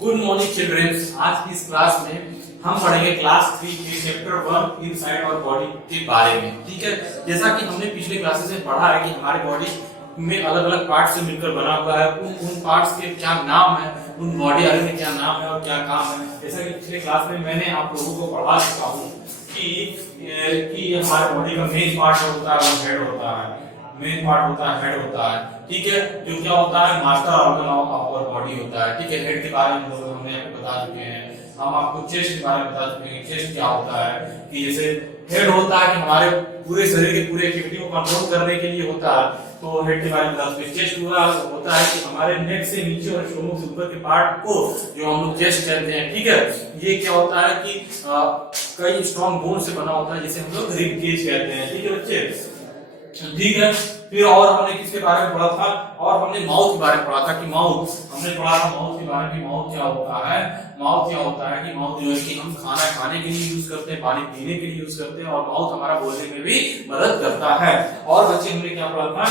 Good morning children's. आज की इस क्लास में हम पढ़ेंगे क्लास 3 के चैप्टर 1 इनसाइड और बॉडी के बारे में। ठीक है, जैसा कि हमने पिछले क्लासेस में पढ़ा है कि हमारे बॉडी में अलग अलग पार्ट से मिलकर बना हुआ है, उन पार्ट्स के क्या नाम है, उन बॉडी आर्गन के क्या नाम है और क्या काम है। जैसा कि पिछले क्लास में मैंने आप लोगों को पढ़ा चुका हूँ कि हमारे बॉडी का मेन पार्ट होता है वो हेड होता है, मेन पार्ट होता है हेड होता है। ठीक है, जो क्या होता है master organ of our body होता है। ठीक है, हेड के बारे में हमने आपको बता चुके हैं। हम आपको चेस्ट के बारे में बता चुके हैं। चेस्ट क्या होता है कि जैसे हेड होता है कि हमारे पूरे शरीर के पूरे एक्टिविटी को कंट्रोल करने के लिए होता है, तो हेड के बारे में बता चुके हैं। चेस्ट पूरा होता है कि हमारे नेक से नीचे और स्टोमक से ऊपर के पार्ट को जो हम लोग चेस्ट कहते हैं। ठीक है, ये क्या होता है कि कई स्ट्रॉन्ग बोन से बना होता है जिसे हम लोग रिब केज कहते हैं। ठीक है बच्चे, ठीक है। फिर और हमने किसके बारे में पढ़ा था, और हमने माउथ के बारे में पढ़ा था कि माउथ, हमने पढ़ा था माउथ के बारे में। माउथ क्या होता है, माउथ क्या होता है कि माउथ जो है कि हम खाना खाने के लिए यूज करते हैं, पानी पीने के लिए यूज करते हैं, और माउथ हमारा बोलने में भी मदद करता है। और बच्चे हमने क्या पढ़ा था,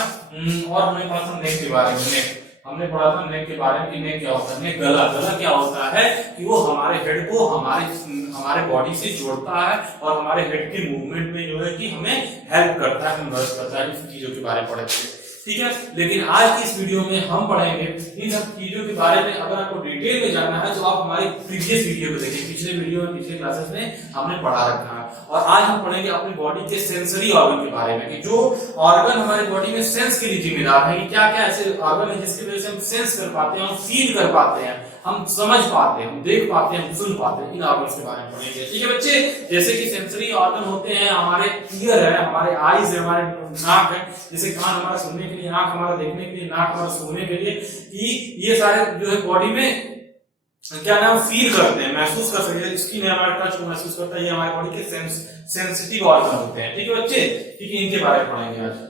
और हमने पढ़ा था नेक के बारे में। नेक हमने पढ़ा था नेक के बारे में कि नेक क्या होता है। नेक गला, गला क्या होता है कि वो हमारे हेड को हमारे बॉडी से जोड़ता है और हमारे हेड के मूवमेंट में जो है कि हमें हेल्प करता है, मदद करता है। इन चीजों के बारे में पढ़े थे। ठीक है, लेकिन आज की इस वीडियो में हम पढ़ेंगे इन सब चीजों के बारे में। अगर आपको डिटेल में जानना है तो आप हमारी प्रीवियस वीडियो को देखिए। पिछले वीडियो में, पिछले क्लासेस में हमने पढ़ा रखा है। और आज हम पढ़ेंगे अपनी बॉडी के सेंसरी ऑर्गन के बारे में कि जो ऑर्गन हमारी बॉडी में सेंस के लिए जिम्मेदार है, कि क्या क्या ऐसे ऑर्गन है जिसकी वजह से हम सेंस कर पाते हैं, हम फील कर पाते हैं, हम समझ पाते हैं, हम देख पाते हैं, हम सुन पाते हैं। इन ऑर्गन्स के बारे में पढ़ेंगे। ठीक है बच्चे, जैसे कि सेंसरी ऑर्गन होते हैं, हमारे ईयर है, हमारे आईज है, हमारे नाक है। जैसे कान हमारा सुनने के लिए, आंख हमारा देखने के लिए, नाक हमारा सूंघने के लिए, कि ये सारे जो है बॉडी में क्या नाम फील करते हैं, महसूस कर सकते हैं। स्किन है हमारे टच को महसूस करता है, ये हमारे बॉडी के सेंसिटिव ऑर्गन होते हैं। ठीक है बच्चे, ठीक है, इनके बारे में पढ़ेंगे आज।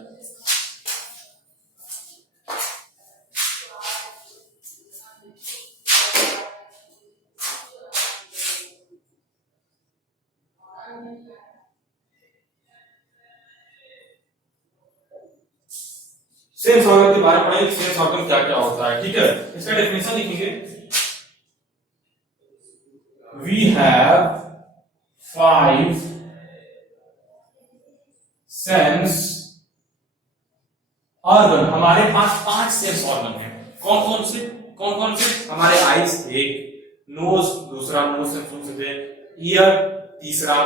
सेंस ऑर्गन के बारे में पढ़ेंगे, सेंस ऑर्गन क्या क्या होता है। ठीक है, इसका डेफिनेशन लिखेंगे। We have 5 sense organ. हमारे पास 5 सेंस ऑर्गन है। कौन कौन से, कौन कौन से? हमारे आईज एक, नोज दूसरा, नोज से सुन सकते हैं, ईयर तीसरा,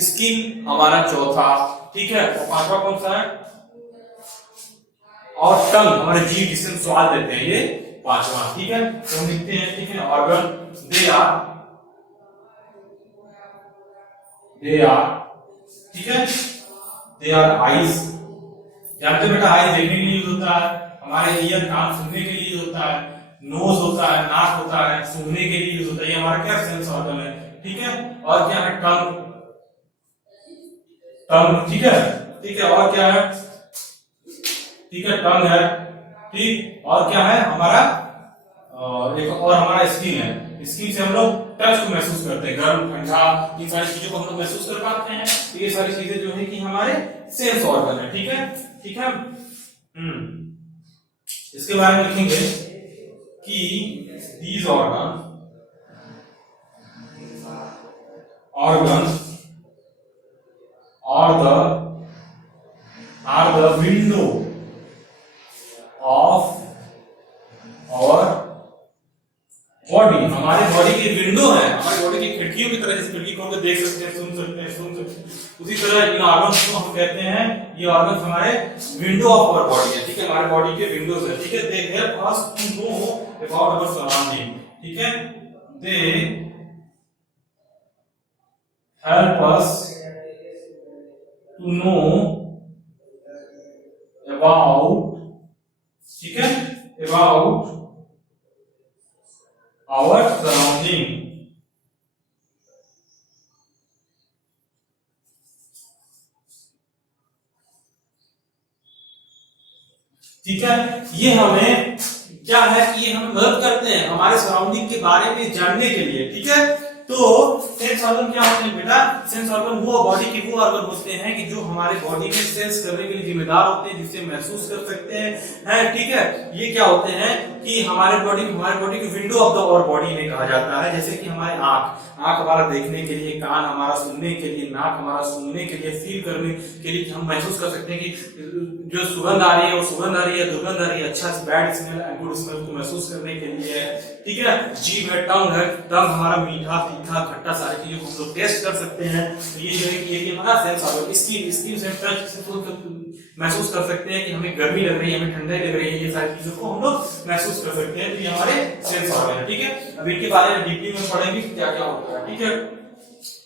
स्किन हमारा चौथा। ठीक है, और पांचवा कौन सा है? और टंग, हमारे जीभ जिसे हम स्वाद देते हैं, ये पांचवा। ठीक है, तो हम लिखते हैं। ठीक है, ऑर्गन दे आर, ठीक है, दे आर आईज। जानते बेटा, आईज देखने के लिए यूज होता है, हमारे ईयर कान सुनने के लिए यूज होता है, नोज होता है, नाक होता है, सूंघने के लिए यूज होता है। ये हमारा क्या सेंस ऑर्गन है। ठीक है, और क्या है? टंग, टंग। ठीक है, ठीक है, और क्या है? ठीक है, टंग है। ठीक, और क्या है हमारा? एक और हमारा स्किन है। स्किन से हम लोग टच को महसूस करते हैं, गर्म ठंडा, इन सारी चीजों को हम लोग महसूस कर पाते हैं। तो ये सारी चीजें जो है कि हमारे सेंस ऑर्गन है। ठीक है, ठीक है। इसके बारे में लिखेंगे कि these organs are the window of our body. हमारे बॉडी की विंडो है, हमारे बॉडी की खिड़कियों की तरह, जिस खिड़की को हम देख सकते हैं, सुन सकते हैं, सुन सकते हैं, उसी तरह इन ऑर्गन्स को हम कहते हैं, ये ऑर्गन्स हमारे विंडो ऑफ आवर बॉडी है। ठीक है, हमारे बॉडी के विंडोज है। ठीक है, they help us to know about our surrounding. ठीक है, they help us to know about, ठीक है, अबाउट our surrounding। ठीक है, ये हमें क्या है कि ये हमें मदद करते हैं हमारे सराउंडिंग के बारे में जानने के लिए। ठीक है, तो सेंस ऑर्गन क्या होते हैं बेटा? सेंस ऑर्गन वो बॉडी के वो ऑर्गन होते हैं कि जो हमारे बॉडी में सेंस करने के लिए जिम्मेदार होते हैं, जिससे महसूस कर सकते हैं, ठीक है। ये क्या होते हैं कि हमारे बॉडी की विंडो ऑफ द और बॉडी में कहा जाता है। जैसे कि हमारे आंख हमारा देखने के लिए, कान हमारा सुनने के लिए, नाक हमारा सूंघने के लिए, फील करने के लिए, हम महसूस कर सकते हैं कि जो सुगंध आ रही है वो सुगंध आ रही है, दुर्गंध आ रही है, अच्छा बैड स्मेल गुड स्मेल को महसूस करने के लिए, ठीक है। जीभ है, टंग है, टंग हमारा मीठा तीखा खट्टा सारी चीजों को हम लोग टेस्ट कर सकते हैं। तो ये जो है कि ये हमारा सेंस ऑर्गन, स्किन से टच से महसूस कर सकते हैं कि हमें गर्मी लग रही है, हमें ठंडाई लग रही है, ये सारी चीजों को हम लोग महसूस कर सकते हैं। तो ये हमारे सेंस ऑर्गन है, ठीक है। अब इनके बारे में डीपली में पढ़ेंगे क्या क्या होता है, ठीक है।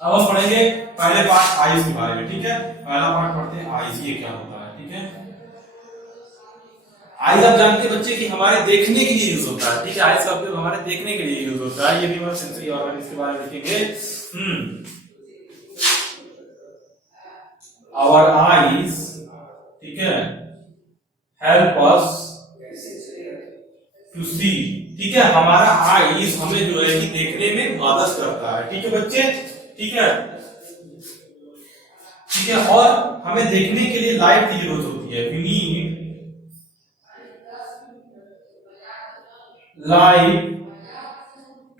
अब हम पढ़ेंगे पहले पार्ट आईज के बारे में, ठीक है। पहला पार्ट पढ़ते हैं आईज, ये क्या होता है, ठीक है। आईज आप जानते हैं बच्चे कि हमारे देखने के लिए यूज होता है, ठीक है। आईज का उपयोग हमारे देखने के लिए यूज होता है। ये भी हम सेंसरी ऑर्गन इसके बारे में देखेंगे। आवर आईज, ठीक है, हेल्प अस टू सी, ठीक है। हमारा आईज हमें जो है कि देखने में मदद करता है, ठीक है बच्चे, ठीक है, ठीक है। और हमें देखने के लिए लाइट की जरूरत होती है। वी नीड लाइट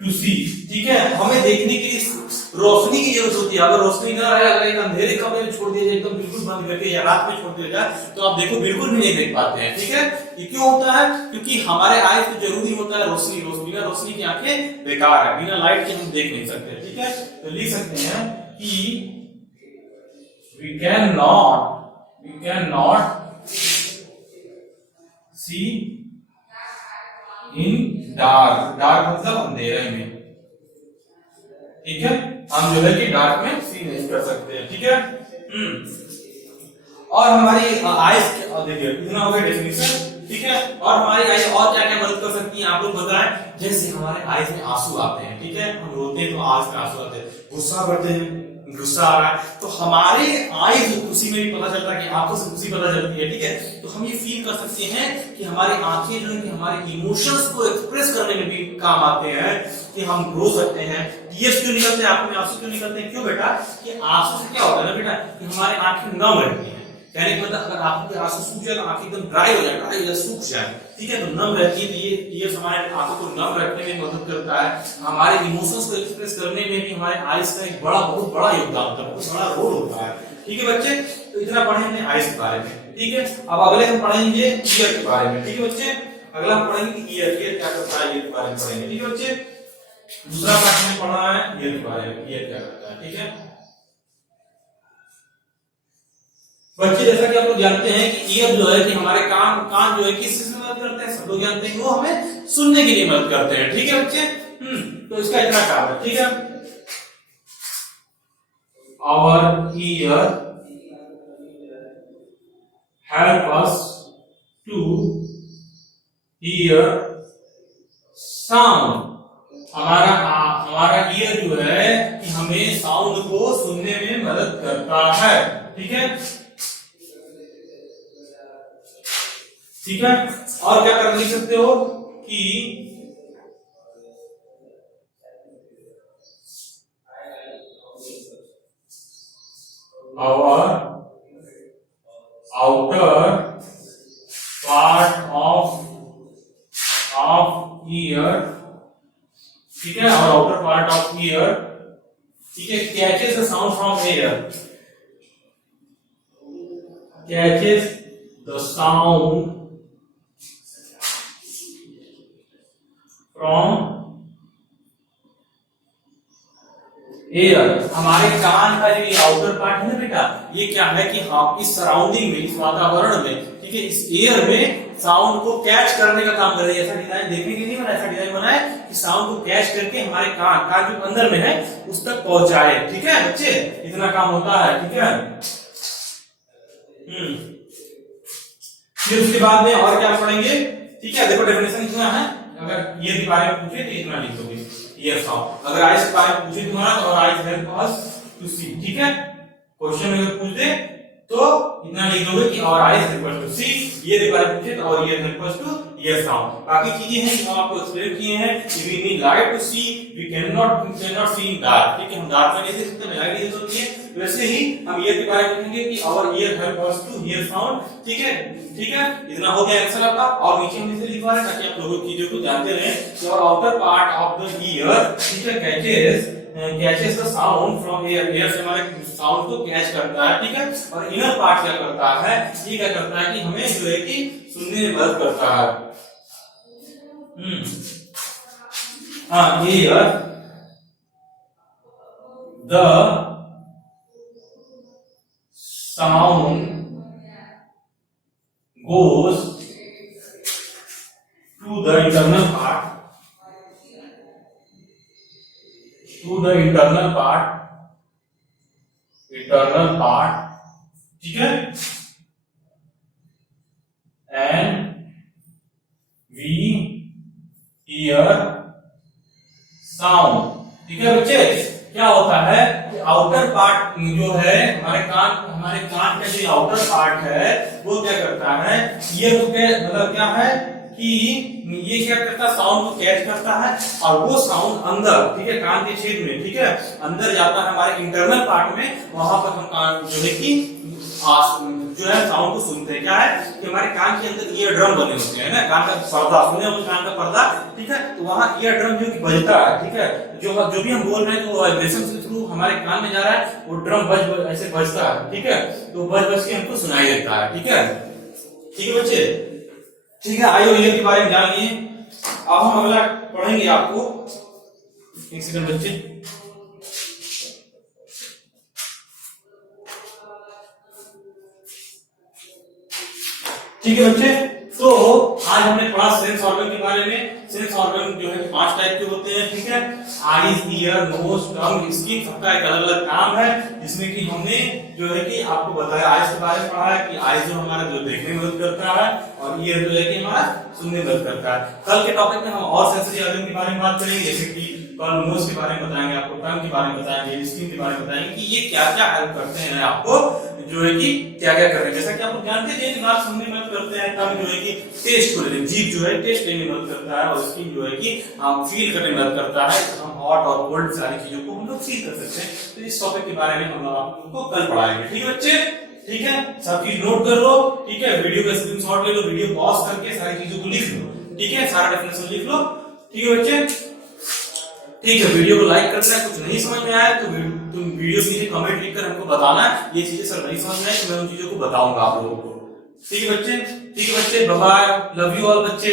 टू सी, ठीक है। हमें देखने के लिए रोशनी की जरूरत होती है। अगर रोशनी ना रहे, अगर एक अंधेरे कमरे में छोड़ दिया जाए, एकदम बिल्कुल बंद करके या रात में छोड़ दिया जाए, तो आप देखो बिल्कुल भी नहीं देख पाते हैं, ठीक है। ये क्यों होता है? क्योंकि हमारे आईज को जरूरी होता है रोशनी। बिना रोशनी की आंखें बेकार है, बिना लाइट के हम देख नहीं सकते, ठीक है। तो लिख सकते हैं कि we cannot see in dark मतलब अंधेरे में, ठीक है। हम जो है कि डार्क में सी नहीं कर सकते हैं, ठीक है। और हमारी आईज, देखिए इतना हो गया डेफिनेशन, ठीक है। और हमारी आईज और क्या क्या मदद कर सकती है आप लोग बताएं। जैसे हमारे आईज में आंसू आते हैं, ठीक है। हम रोते हैं तो आंख में आंसू आते हैं, गुस्सा करते हैं गुस्सा आ रहा है, तो हमारे आईज खुशी में भी पता चलता है कि आंखों से खुशी पता चलती है, ठीक है। तो हम ये फील कर सकते हैं कि हमारी आंखें जो है कि हमारे इमोशंस को एक्सप्रेस करने में भी काम आते हैं, कि हम रो सकते हैं। टीयर्स क्यों निकलते हैं आंखों में, आंसू क्यों निकलते हैं? क्यों बेटा? कि आंसू से क्या होता है ना बेटा, कि हमारे आंखें नम रहती हैं। कहने का मतलब अगर आपके आंसू सूख जाए तो आंखें एकदम ड्राई हो जाए, सूख जाए, ठीक है। तो नम रहती है, तो ये टीयर्स हमारे आंखों को नम रखने में मदद करता है। हमारे इमोशंस को एक्सप्रेस करने में भी हमारे आईज का एक बहुत बड़ा योगदान होता है, बहुत बड़ा रोल होता है, ठीक है बच्चे। तो इतना पढ़े हमने आईज के बारे में, ठीक है। अब अगले हम पढ़ेंगे ईयर के बारे में, ठीक है बच्चे। अगला हम पढ़ेंगे ईयर क्या करता है, ईयर के बारे में पढ़ेंगे, ठीक है बच्चे। दूसरा पार्ट में पढ़ना है ईयर के बारे में, ईयर क्या करता है, ठीक है बच्चे। जैसा कि आप लोग जानते हैं कि ईयर जो है कि हमारे कान जो है किस चीज में मदद करते हैं? सब लोग जानते हैं कि वो हमें सुनने के लिए मदद करते हैं, ठीक है बच्चे। तो इसका इतना काम है, ठीक है। Our ear help us to hear sound. हमारा ईयर जो है कि हमें साउंड को सुनने में मदद करता है, ठीक है, ठीक है। और क्या कर लिख सकते हो कि our outer part of ear, ठीक है, और outer part of ear, ठीक है, catches the sound from air, catches the sound from air. हमारे कान का जो ये आउटर पार्ट है ना बेटा, ये क्या है कि हम इस सराउंडिंग में, इस वातावरण में, ठीक है, इस एयर में साउंड को कैच करने का काम कर रही है। ऐसा डिजाइन देखने के लिए बना, ऐसा डिजाइन बना है कि साउंड को कैच करके हमारे कान जो अंदर में है उस तक पहुंचाए, ठीक है बच्चे। इतना काम होता है, ठीक है। फिर उसके बाद में और क्या पढ़ेंगे, ठीक है। देखो डेफिनेशन इतना है, अगर ये के बारे में पूछे तो इतना लिख दोगे ईयर साउंड। अगर आईज के बारे में पूछे तुम्हारा तो आईज हेल्प अस टू सी, ठीक है। क्वेश्चन अगर पूछ दे तो इतना लिख दोगे कि और आईज हेल्प अस टू सी। ये के बारे में पूछे तो और year help us two year sound. बाकी चीजें हैं जो हम आपको एक्सप्लेन किए हैं कि we need light to see, we can not see in dark, ठीक है, हम डार्क में नहीं देख सकते, लाइट की जरूरत है। वैसे ही हम ईयर के बारे में देखेंगे कि our ear help us to hear sound, ठीक है, ठीक है, इतना हो गया आंसर आपका। और नीचे हम इसे लिखवा रहे हैं ताकि आप लोगों चीजों को जानते रहें कि और outer part of the year, ठीक है, catches the sound from air, air से हमारे साउंड को कैच करता है, ठीक है, और इनर पार्ट क्या करता है, ये क्या करता है कि हमें जो है कि सुनने में मदद करता है। हाँ, year the sound goes to the internal part, ठीक है, and we hear sound, ठीक है बच्चे। क्या होता है कि आउटर पार्ट जो है हमारे कान का जो आउटर पार्ट है वो क्या करता है, ये मतलब क्या है कि ये क्या करता है, साउंड को कैच करता है और वो साउंड अंदर, ठीक है, कान के छेद में, ठीक है, अंदर जाता है हमारे इंटरनल पार्ट में। वहां पर हम कान जो है कि जो है साउंड को सुनते हैं। क्या है कि हमारे कान के अंदर ईयर ड्रम बने होते हैं ना, कान का पर्दा, सुने हो कान का पर्दा, ठीक है, तो वहां ईयर ड्रम जो कि बजता है, ठीक है, जो भी हम बोल रहे हैं तो वाइब्रेशन के थ्रू हमारे कान में जा रहा है, वो ड्रम बज ऐसे बजता है, ठीक है, तो बज के हमको सुनाई देता है, ठीक है, ठीक है बच्चे, ठीक है। आइए ईयर के बारे में जान लिए। अब हम अगला पढ़ेंगे आपको, एक सेकंड बच्चे, ठीक है बच्चे। तो आज हमने पढ़ा सेंस ऑर्गन के बारे में। सेंस ऑर्गन जो है 5 टाइप के होते हैं, ठीक है, आईज, ईयर, नोज, टंग, स्किन, सबका एक अलग अलग काम है, जिसमें कि हमने जो है कि आपको बताया आईज के बारे में पढ़ा है कि आईज जो हमारा जो देखने में मदद करता है और ईयर जो है कि हमारा सुनने में मदद करता है। कल के टॉपिक में हम और सेंसरी ऑर्गन के बारे में बात करेंगे, जैसे कि कल नोज के बारे में बताएंगे, आपको टंग के बारे में बताएंगे, स्किन के बारे में बताएंगे कि ये क्या क्या हेल्प करते हैं आपको, जो है कि क्या क्या कर रहे हैं। जैसा कि आप लोग जानते हैं कि नाक सुनने में मदद करते हैं, टंग जो है कि टेस्ट को लेते हैं, जीभ जो है टेस्ट लेने में मदद करता है, और स्किन जो है कि हम फील करने में मदद करता है, हम हॉट और कोल्ड सारी चीजों को हम लोग फील कर सकते हैं। तो इस टॉपिक के बारे में हम लोग आपको कल पढ़ाएंगे, ठीक है बच्चे, ठीक है, सब चीज नोट कर लो, ठीक है, वीडियो का स्क्रीनशॉट ले लो, वीडियो पॉज करके सारी चीजों को लिख लो, ठीक है, सारा डेफिनेशन लिख लो, ठीक है बच्चे, ठीक है। वीडियो को लाइक करना है, कुछ नहीं समझ में आया तो तुम वीडियो नीचे कमेंट लिखकर हमको बताना है, ये चीजें सर नहीं समझ में आई तो मैं उन चीजों को बताऊंगा आप लोगों को, ठीक है बच्चे, ठीक है बच्चे, bye bye, love you all बच्चे।